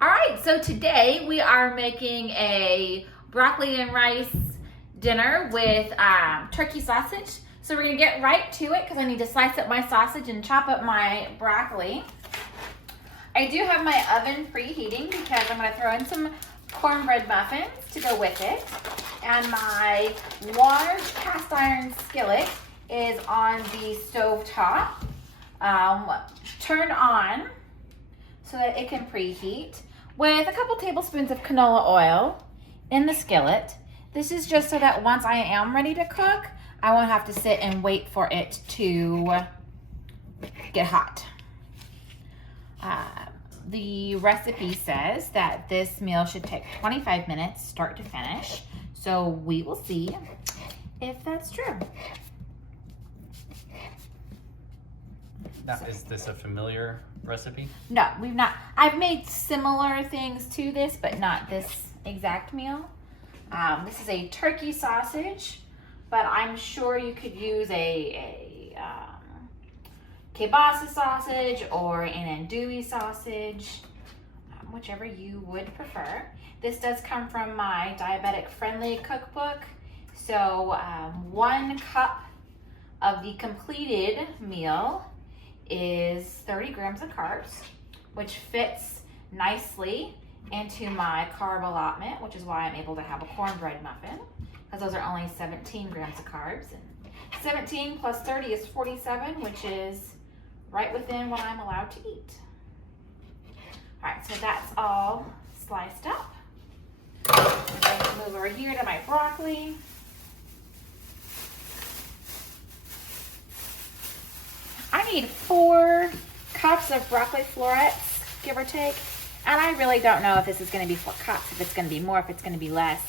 All right, so today we are making a broccoli and rice dinner with turkey sausage. So we're gonna get right to it because I need to slice up my sausage and chop up my broccoli. I do have my oven preheating because I'm gonna throw in some cornbread muffins to go with it. And my large cast iron skillet is on the stove top, turned on so that it can preheat with a couple tablespoons of canola oil in the skillet. This is just so that once I am ready to cook, I won't have to sit and wait for it to get hot. The recipe says that this meal should take 25 minutes start to finish, so we will see if that's true. Now, is this a familiar recipe? No, we've not. I've made similar things to this, but not this exact meal. This is a turkey sausage, but I'm sure you could use a kielbasa sausage or an andouille sausage, whichever you would prefer. This does come from my diabetic friendly cookbook. So 1 cup of the completed meal is 30 grams of carbs, which fits nicely into my carb allotment, which is why I'm able to have a cornbread muffin, because those are only 17 grams of carbs. And 17 plus 30 is 47, which is right within what I'm allowed to eat. All right, so that's all sliced up. I'm going to move over here to my broccoli. I need 4 cups of broccoli florets, give or take. And I really don't know if this is going to be 4 cups, if it's going to be more, if it's going to be less.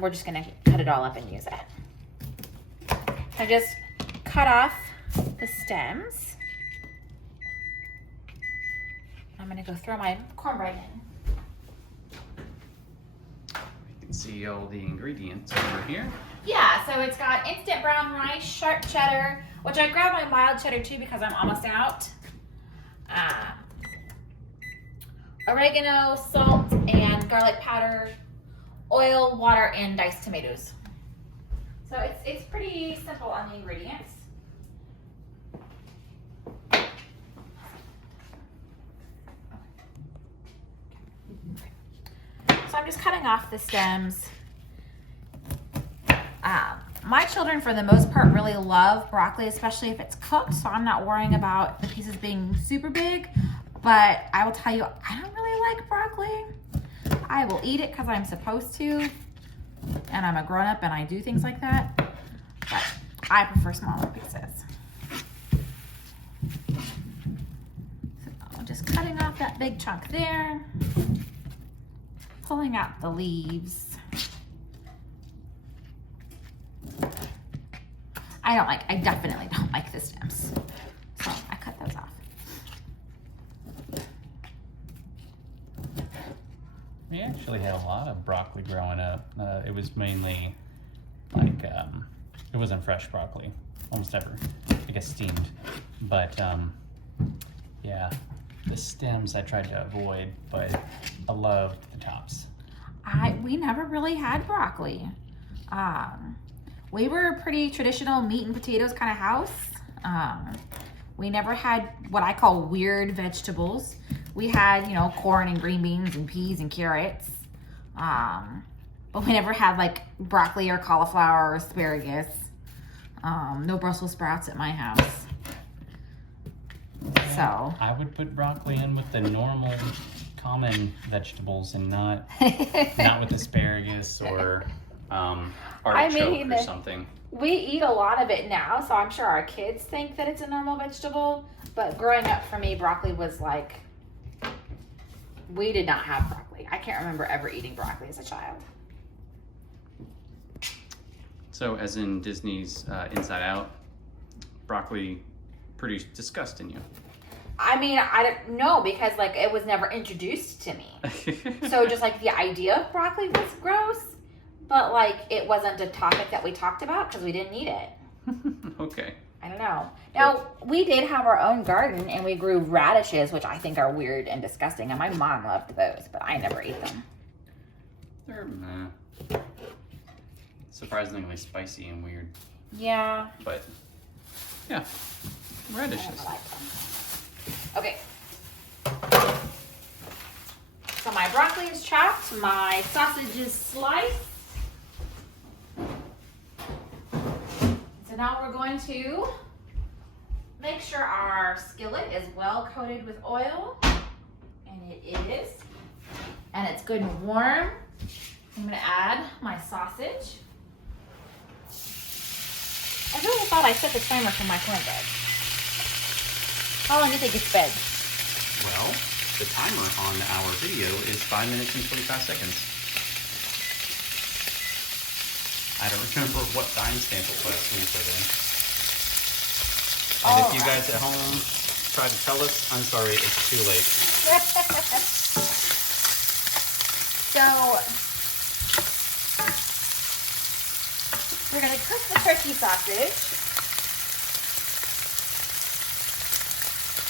We're just going to cut it all up and use it. I just cut off the stems. I'm going to go throw my cornbread in. You can see all the ingredients over here. Yeah, so it's got instant brown rice, sharp cheddar, which I grabbed my mild cheddar too because I'm almost out. Oregano, salt, and garlic powder, oil, water, and diced tomatoes. So it's pretty simple on the ingredients. So I'm just cutting off the stems. My children, for the most part, really love broccoli, especially if it's cooked, so I'm not worrying about the pieces being super big. But I will tell you, I don't really like broccoli. I will eat it because I'm supposed to, and I'm a grown-up and I do things like that. But I prefer smaller pieces. So just cutting off that big chunk there, pulling out the leaves. I definitely don't like the stems, so I cut those off. We actually had a lot of broccoli growing up. It was mainly like, it wasn't fresh broccoli, almost ever, I guess steamed. But yeah, the stems I tried to avoid, but I loved the tops. We never really had broccoli. We were a pretty traditional meat and potatoes kind of house. We never had what I call weird vegetables. We had, you know, corn and green beans and peas and carrots. But we never had like broccoli or cauliflower or asparagus. No Brussels sprouts at my house. So I would put broccoli in with the normal common vegetables and not with asparagus or artichoke or something. We eat a lot of it now, so I'm sure our kids think that it's a normal vegetable. But growing up for me, broccoli was like, we did not have broccoli. I can't remember ever eating broccoli as a child. So as in Disney's Inside Out, broccoli produced disgust in you. I mean, I don't know because like it was never introduced to me. So just like the idea of broccoli was gross. But like it wasn't a topic that we talked about because we didn't eat it. Okay. I don't know. Now, we did have our own garden and we grew radishes, which I think are weird and disgusting. And my mom loved those, but I never ate them. They're surprisingly spicy and weird. Yeah. But, yeah, radishes. I like them. Okay. So my broccoli is chopped, my sausage is sliced. So now we're going to make sure our skillet is well coated with oil, and it is, and it's good and warm. I'm gonna add my sausage. I really thought I set the timer for my cornbread. How long do you think it's been? Well, the timer on our video is 5 minutes and 45 seconds. I don't remember what timestamp it was we put in. And if you guys at home try to tell us, I'm sorry, it's too late. So, we're going to cook the turkey sausage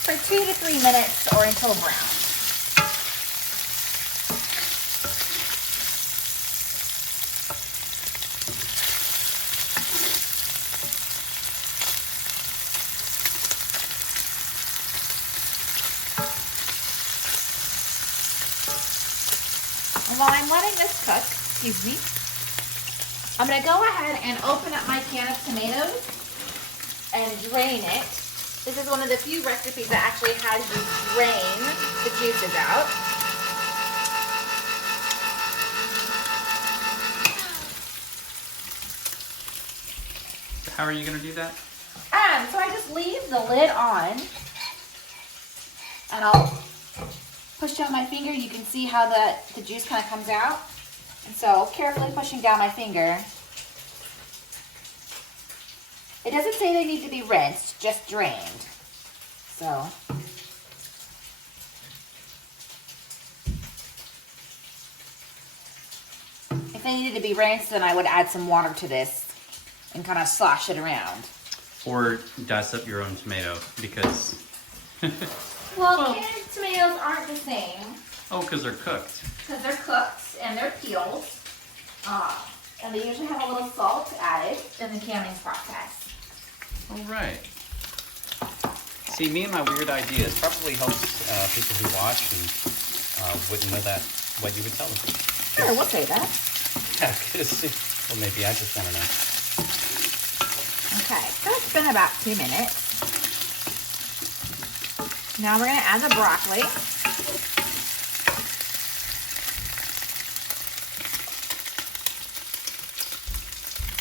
for 2 to 3 minutes or until brown. And while I'm letting this cook, excuse me, I'm going to go ahead and open up my can of tomatoes and drain it. This is one of the few recipes that actually has you drain the juices out. How are you going to do that? So I just leave the lid on and I'll push down my finger. You can see how the juice kind of comes out. And so carefully pushing down my finger. It doesn't say they need to be rinsed, just drained. So. If they needed to be rinsed, then I would add some water to this and kind of slosh it around. Or dice up your own tomato, because... Well, canned tomatoes aren't the same. Oh, because they're cooked. Because they're cooked and they're peeled. And they usually have a little salt added in the canning process. All right. See, me and my weird ideas probably helps people who watch and wouldn't know that what you would tell them. Sure, we'll say that. Yeah, because, well, maybe I just want to know. Okay, so it's been about 2 minutes. Now we're going to add the broccoli.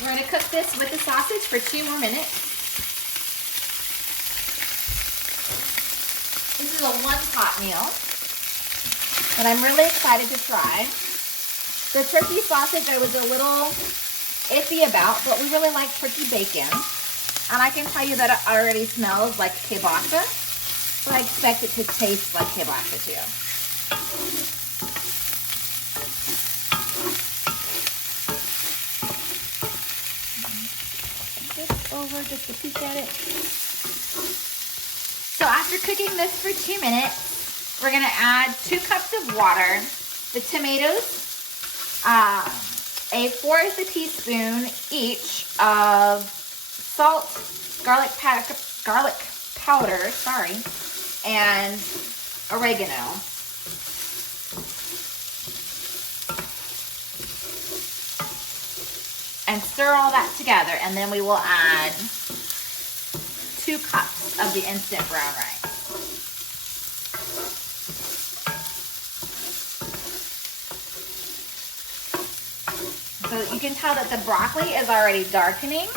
We're going to cook this with the sausage for 2 more minutes. This is a one-pot meal that I'm really excited to try. The turkey sausage I was a little iffy about, but we really like turkey bacon. And I can tell you that it already smells like kielbasa, so I expect it to taste like kielbasa too. Over just to peek at it. So after cooking this for 2 minutes, we're gonna add 2 cups of water, the tomatoes, a 1/4 teaspoon each of salt, garlic powder, and oregano. And stir all that together, and then we will add 2 cups of the instant brown rice. So you can tell that the broccoli is already darkening.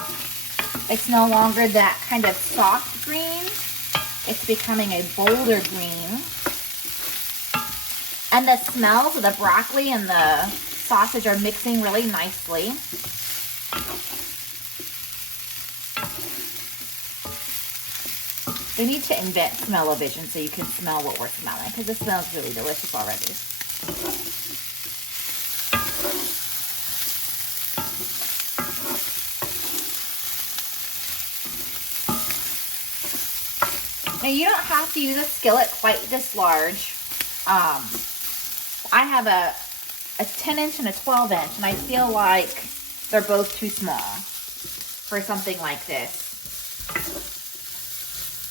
It's no longer that kind of soft green. It's becoming a bolder green. And the smells of the broccoli and the sausage are mixing really nicely. We need to invent smell-o-vision so you can smell what we're smelling, because it smells really delicious already. Now you don't have to use a skillet quite this large. I have a 10-inch and a 12-inch, and I feel like they're both too small for something like this.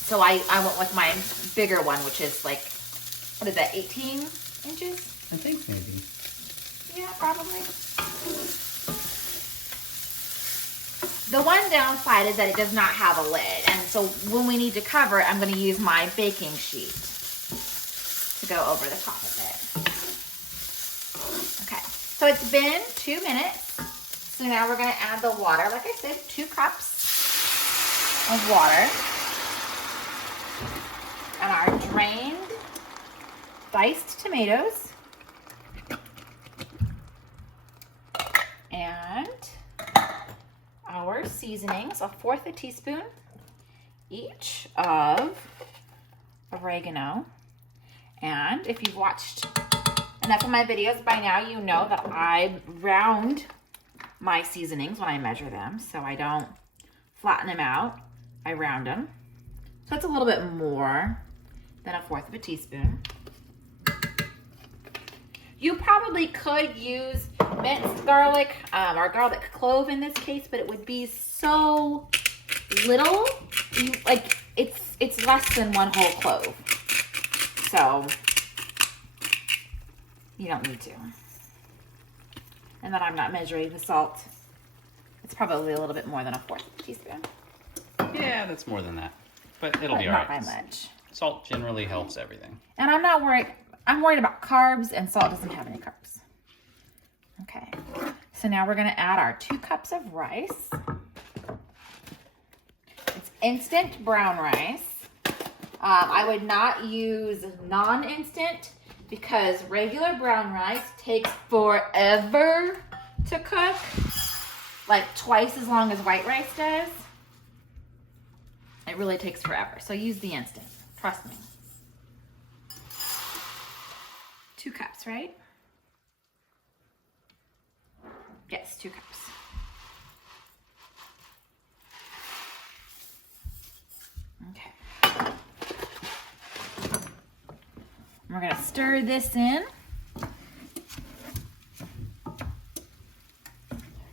So I went with my bigger one, which is like, what is that, 18 inches? I think maybe. Yeah, probably. The one downside is that it does not have a lid, and so when we need to cover it, I'm going to use my baking sheet to go over the top of it. Okay, so it's been 2 minutes. So now we're going to add the water. Like I said, 2 cups of water. And our drained, diced tomatoes. And our seasonings, 1/4 teaspoon each of oregano. And if you've watched enough of my videos by now, you know that I round my seasonings when I measure them, so I don't flatten them out. I round them. So it's a little bit more than 1/4 teaspoon. You probably could use minced garlic or garlic clove in this case, but it would be so little. Like it's less than 1 whole clove, so you don't need to. And then I'm not measuring the salt. It's probably a little bit more than 1/4 teaspoon. Yeah, that's more than that, but it'll be all right. right. Not by much. Salt generally helps everything. And I'm not worried. I'm worried about carbs, and salt doesn't have any carbs. Okay, so now we're going to add our 2 cups of rice. It's instant brown rice. I would not use non-instant because regular brown rice takes forever to cook, like twice as long as white rice does. It really takes forever, so use the instant. Trust me. 2 cups, right? Yes, 2 cups. Okay. We're gonna stir this in.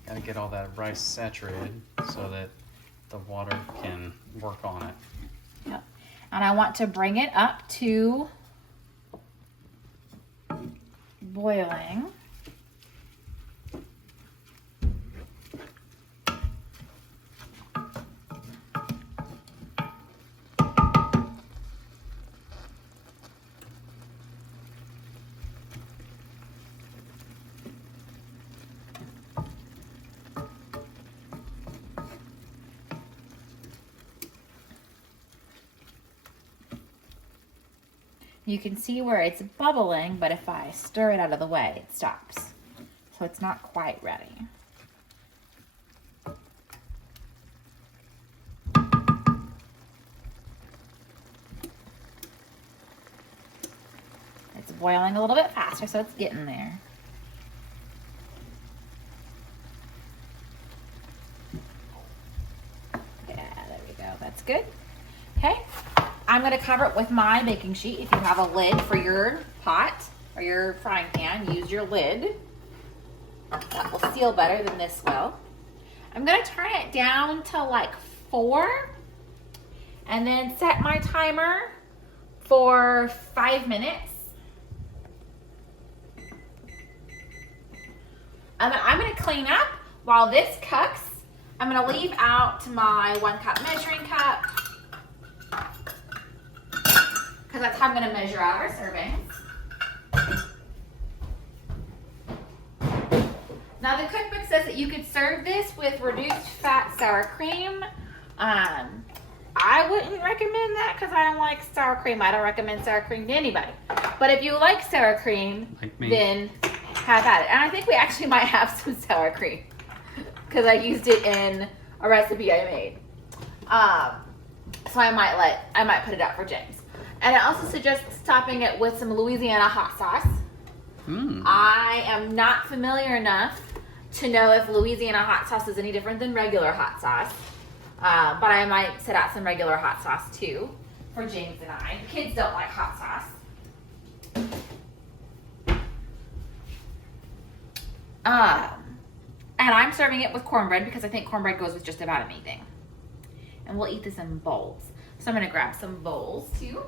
Gotta get all that rice saturated so that the water can work on it. Yep. And I want to bring it up to boiling. You can see where it's bubbling, but if I stir it out of the way, it stops. So it's not quite ready. It's boiling a little bit faster, so it's getting there. Yeah, there we go. That's good. Okay. I'm going to cover it with my baking sheet. If you have a lid for your pot or your frying pan, use your lid. That will seal better than this will. I'm going to turn it down to like 4 and then set my timer for 5 minutes. And then I'm going to clean up while this cooks. I'm going to leave out my 1 cup measuring cup, because that's how I'm going to measure out our servings. Now the cookbook says that you could serve this with reduced fat sour cream. I wouldn't recommend that because I don't like sour cream. I don't recommend sour cream to anybody. But if you like sour cream, Like me. then have at it. And I think we actually might have some sour cream because I used it in a recipe I made. So I might put it out for James. And I also suggest topping it with some Louisiana hot sauce. I am not familiar enough to know if Louisiana hot sauce is any different than regular hot sauce. But I might set out some regular hot sauce too. for James and I. The kids don't like hot sauce. And I'm serving it with cornbread because I think cornbread goes with just about anything. And we'll eat this in bowls. So I'm gonna grab some bowls too.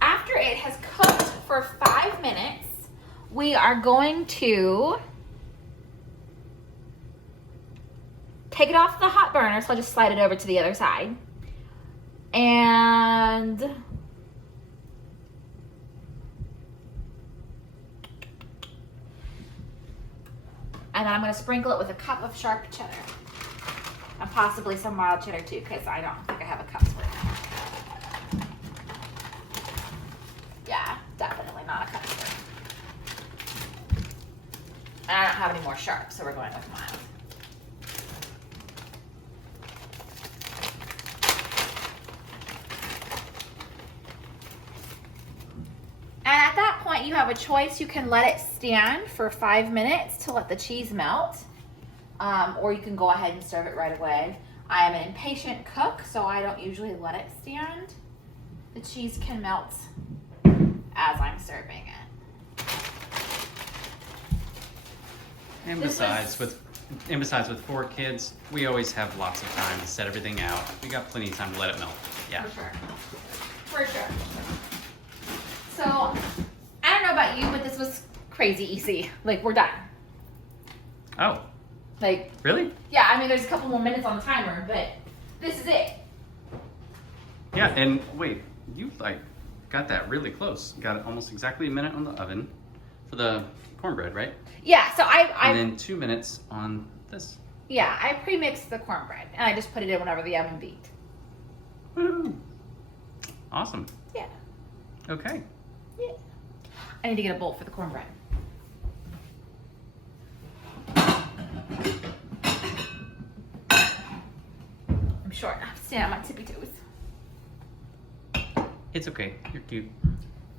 After it has cooked for 5 minutes, we are going to take it off the hot burner, so I'll just slide it over to the other side. And then I'm going to sprinkle it with a cup of sharp cheddar. And possibly some mild cheddar too, because I don't think I have a cup for it. Yeah, definitely not a cup for it. And I don't have any more sharp, so we're going with mild. And at that point, you have a choice. You can let it stand for 5 minutes to let the cheese melt, or you can go ahead and serve it right away. I am an impatient cook, so I don't usually let it stand. The cheese can melt as I'm serving it. And besides, with 4 kids, we always have lots of time to set everything out. We got plenty of time to let it melt. Yeah. For sure. For sure. So, I don't know about you, but this was crazy easy. Like, we're done. Oh. Like, Really? yeah, I mean, there's a couple more minutes on the timer, but this is it. Yeah, and wait, you like got that really close. Got almost exactly a minute on the oven for the cornbread, right? Yeah, so and then 2 minutes on this. Yeah, I pre-mixed the cornbread, and I just put it in whenever the oven beat. Woo! Awesome. Yeah. Okay. Yeah. I need to get a bowl for the cornbread. I'm short. I have to stand on my tippy toes. It's okay. You're cute.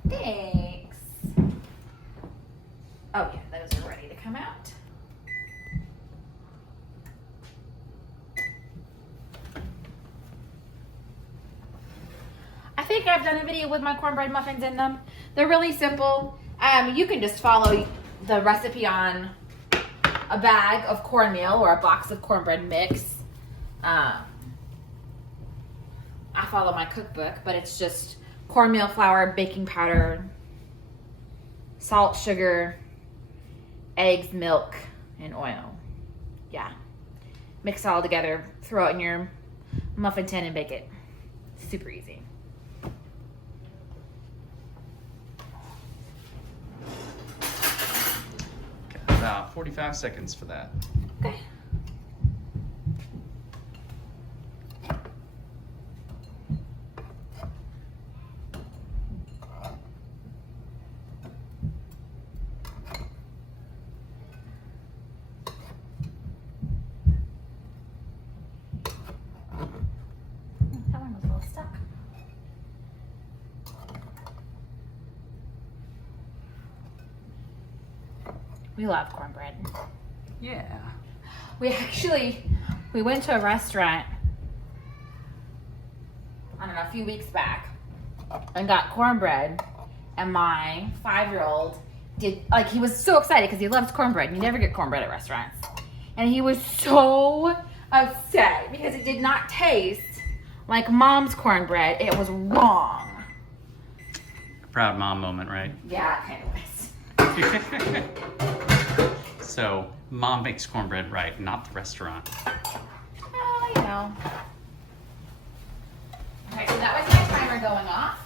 Thanks. Oh yeah, those are ready to come out. I think I've done a video with my cornbread muffins in them. They're really simple. You can just follow the recipe on a bag of cornmeal or a box of cornbread mix. I follow my cookbook, but it's just cornmeal flour, baking powder, salt, sugar, eggs, milk, and oil. Yeah. Mix it all together, throw it in your muffin tin and bake it. Super easy. About 45 seconds for that. Okay. That one was a little stuck. We love cornbread. Yeah. We went to a restaurant, I don't know, a few weeks back and got cornbread, and my 5-year-old he was so excited because he loves cornbread. You never get cornbread at restaurants. And he was so upset because it did not taste like mom's cornbread. It was wrong. Proud mom moment, right? Yeah, it kind of was. So, mom makes cornbread right, not the restaurant. Oh, you know. Okay, so that was my timer going off.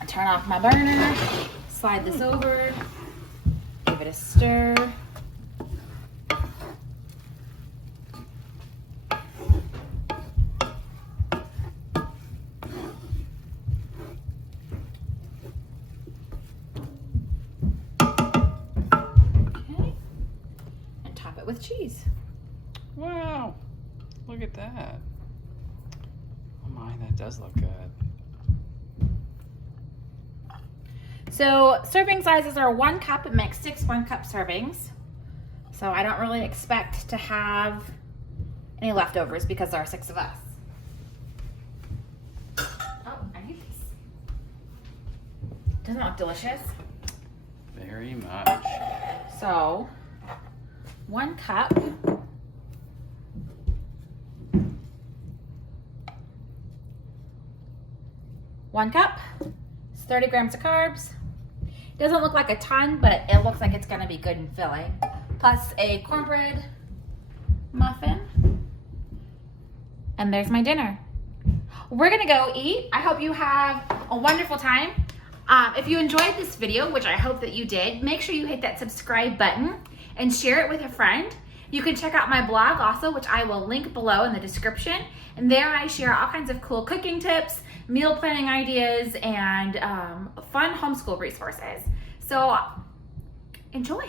I turn off my burner, slide this over, give it a stir. With cheese. Wow, look at that. Oh my, that does look good. So serving sizes are 1 cup. It makes 6 1-cup servings. So I don't really expect to have any leftovers because there are 6 of us. Oh, I need these. Doesn't it look delicious? Very much. So 1 cup. One cup. It's 30 grams of carbs. Doesn't look like a ton, but it looks like it's gonna be good and filling. Plus a cornbread muffin. And there's my dinner. We're gonna go eat. I hope you have a wonderful time. If you enjoyed this video, which I hope that you did, make sure you hit that subscribe button and share it with a friend. You can check out my blog also, which I will link below in the description. And there I share all kinds of cool cooking tips, meal planning ideas, and fun homeschool resources. So enjoy.